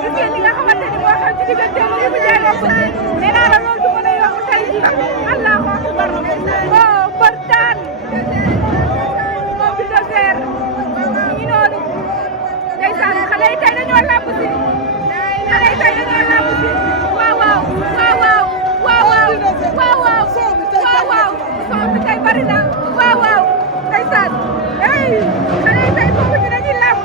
gis ngeen li nga xamante ni moo xew ci diggante Ibou Ndiaye Lô nee naa la loolu du mën a yomb tey allahu akbar oh Bartaan moom bi doseer ñu noonu ndeysaan xale yi tey dañoo làmb si xale yi tey dañoo làmb si waaw waaw waaw waaw waaw waaw waaw waaw waaw soo bi tey bari na waaw waaw ndeysaan hey xale yi tey foofu ñu dañuy làmb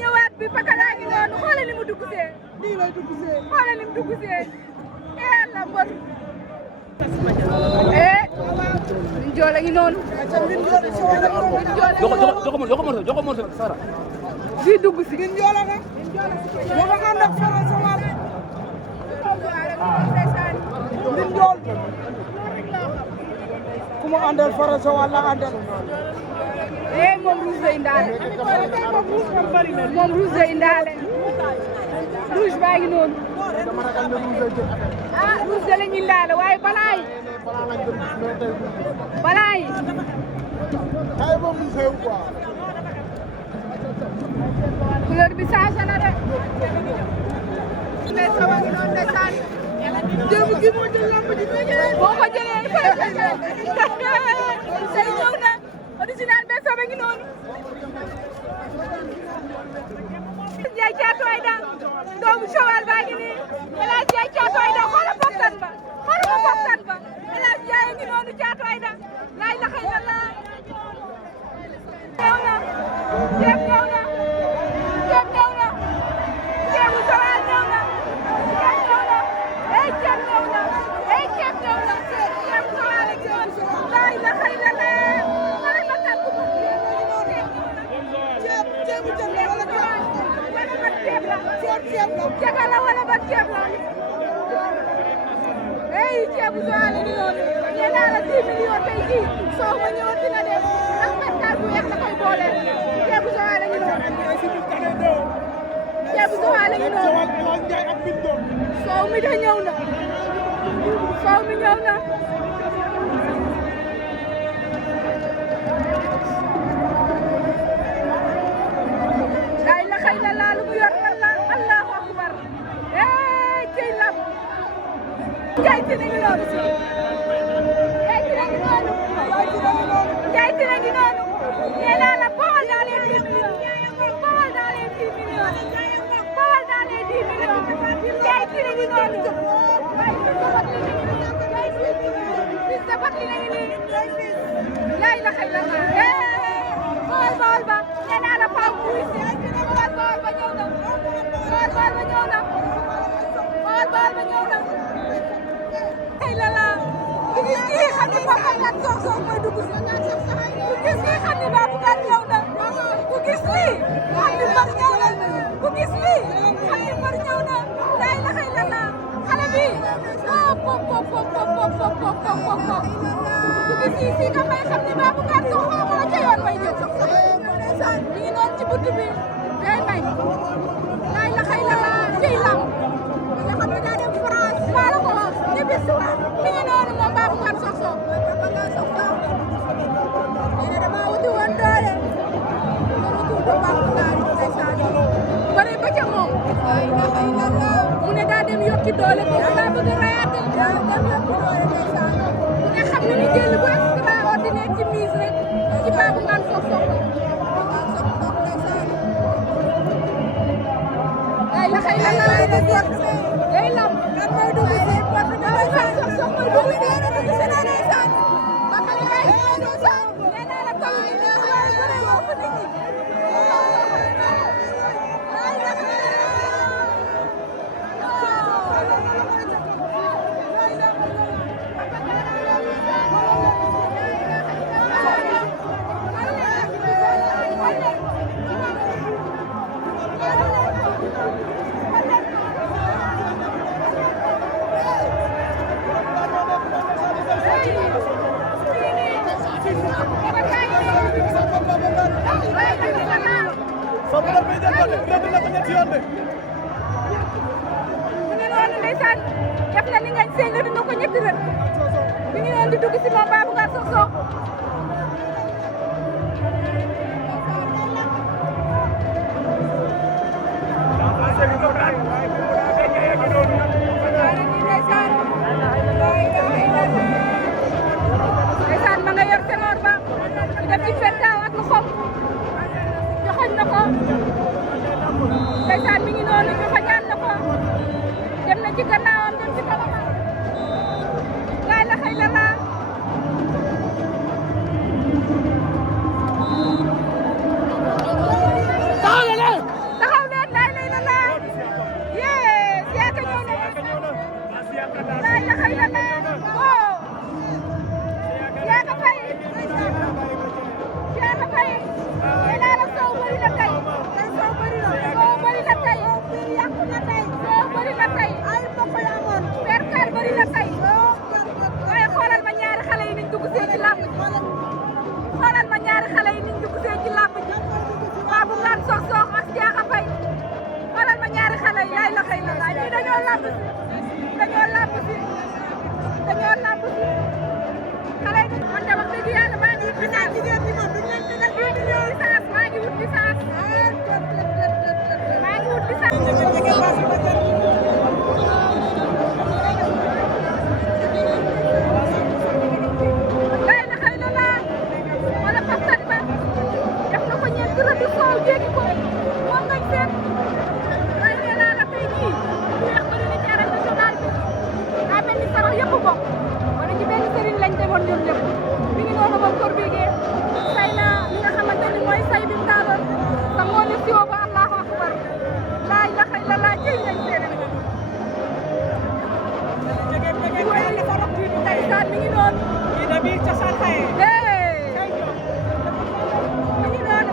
ñëwaat bi Pakala ngi noonu xoolal ni mu dugg see. nii lay dugg see. xoolal ni mu dugg see. yàlla mbër. Ndiol a ngi noonu. jox ko morso Sara. fii dugg si. Ndiol a nga. Ndiol a nga ànd ak Fara Sawal. Ndiol. ku mu àndal Fara Sawal la àndal. moom rouge lay indaale. moom rouge lay indaale. rouge baa ngi noonu. ah rouge la ñu indaale waaye balaay. balaay. couleur bi changé na de. démb gi moo jël lamb ji boo ko jëlee tey ñëw na original Diop a ngi noonu Ndiaye Thiatou Aïda doomu Joal baa ngi nii El Hadj Ndiaye Thiatou Aïda xoolal bokkan ba xoolal bokkan ba El Hadj Ndiaye a ngi noonu Thiatou Aïda laa ilaha illallah ñëw na ceeb ñëw na ceeb ñëw na ceebu Joal ñëw na ceeb ñëw na ay ceeb ñëw na ay ceeb ñëw na ceebu Joal ak yoon laa ilaha illallah wala ma tàkku ko ceebu jën la wala ban ceeb la ceeb la jaga la wala ban ceeb la ay ceebu Joal ni noonu nee naa la 10 millions tey jii soo ma ñëwoon dina def ndax màkkaar bu weex la koy boole ceebu Joal ni noonu ceebu Joal ni noonu soow mi de ñëw na soow mi ñëw na laa ilaaha illallaah lu mu yor man la allahu akbar cey lam Ndiaye Tine ngi noonu Ndiaye Tine ngi noonu Ndiaye Tine ngi noonu nee naa la Bawol dans les 10 millions Bawol dans les 10 millions Bawol dans les 10 millions Ndiaye Tine ngi noonu fils de Batli ngi nii laa ilaaha illallaah Bawol ba nee naa la Pape Bouy Bawol ba ñëw na Bawol ba ñëw na Bawol ba ñëw na ay la la ku gis kii xam ne Papa Ngane Sokh Sokh mooy dugg si ku gis kii xam ne Babou Ngane ñëw na ku gis lii xam ne mbër ñëw na ku gis lii xam ne mbër ñëw na la ilaha illallah xale bi pop pop pop pop pop pop pop pop pop pop ku gis kii fii ka may xam ne Babou Ngane Sokh Sokh la ca yoon may ñëw mi ngi noonu ci buntu bi day may la ilaha illallah ciy lam nga xam ne daa dem France maa la ko wax ñibbi si waat mi ngi noonu moom Babou Ngane Sokh Sokh nee na dama wuti woon doole ma wuti ko Babou Ngane ndeysaan bëri ba ca moom mu ne daa dem yokki doole boobu daa bëgg a rayaate daa dem yokki doole ndeysaan mu ne xam ne ni jël bu extraordinaire ci mise rek ci Babou Ngane Sokh Sokh ay la xëy na la day lam kan mooy dugg si porte bi Babou Ngane Sokh Sokh mooy dugg si nee na dugg si na ndeysaan ba xale rek nee naa la taw yi nee naa la bëre woo ko nit ñi def na ni ngañ seen la dina ko ñetti ren mi ngi noonu di dugg si moom Babou Ngane Sokh Sokh ndeysaan ma nga yor tenor ba di def ci fettaaw ak lu xonk joxoñ na ko ndeysaan mi ngi noonu joxoñaan na ko dem na ci gannaawam dem ci kanamam laa ilaaha illallah taxaw leen laa ilaaha illallah yee siyaaka ñëw na laa ilaaha illallah oh siyaaka fay siyaaka fay nee naa la soow bëri na tey soow bëri na tey yàqu na tey soow bëri na tey ay mbokk yu amoon perkal bëri na tey waaye xoolal ma ñaari xale yi niñ dugg see ci làmb ji xoolal ma ñaari xale yi niñ dugg see ci làmb ji Babou Ngane Sokh Sokh ak Siaka Faye xoolal ma ñaari xale yi yaay la xëy na laaj ñii dañoo làmb si dañoo làmb si xale yi man de wax dëgg yàlla maa ngi wut licence jigéen ñi moom duñ leen dina licence maa ngi wut licence maa ngi wut licence dagg rëdd sool jéggi ko moom ngañ seen waaye nee naa la tey jii lu weex bëri na ci arène nationale bi daa mel ni sarax yëpp bokk wala ci benn sëriñ lañ demoon ñoom ñëpp mi ngi noonu moom kor bigee say na li nga xamante ni mooy say bi mu daaloon sa moo ni siwo ba allahu akbar laaj la xëy la laaj jëy ngañ seen ndeysaan mi ngi noonu mi ngi noonu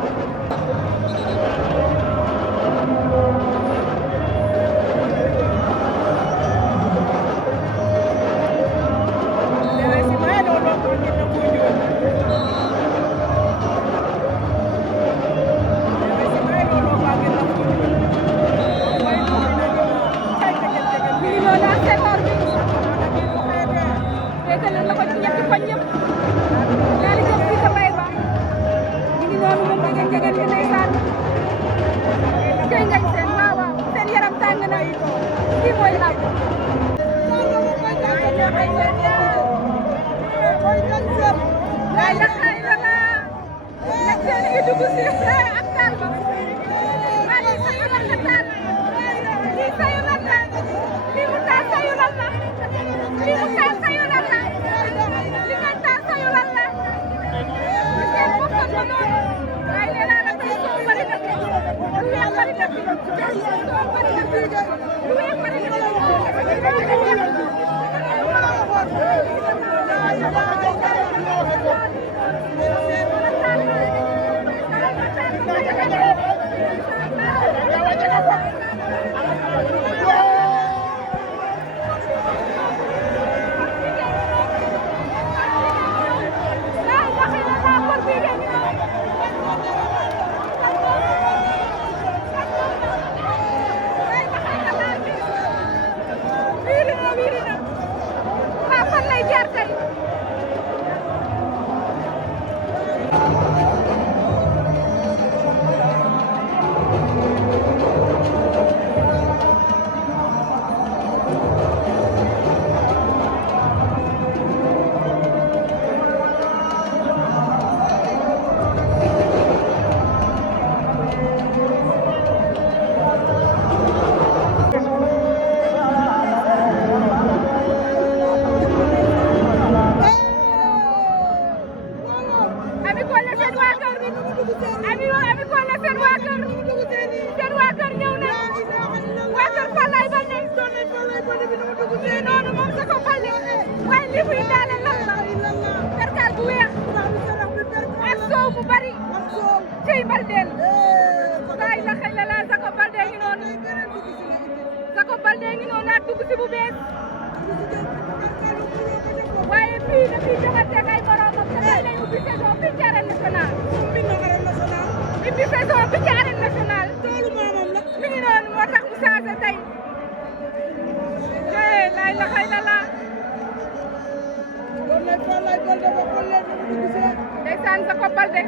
waaye fii dafay joxante ak ay moromam dafay lay ubbi saison fii ci arène nationale. ubbi saison fii ci arène nationale. mi ngi noonu moo tax mu changé tey. laay la xëy na la. ndeysaan Jacob Baldé.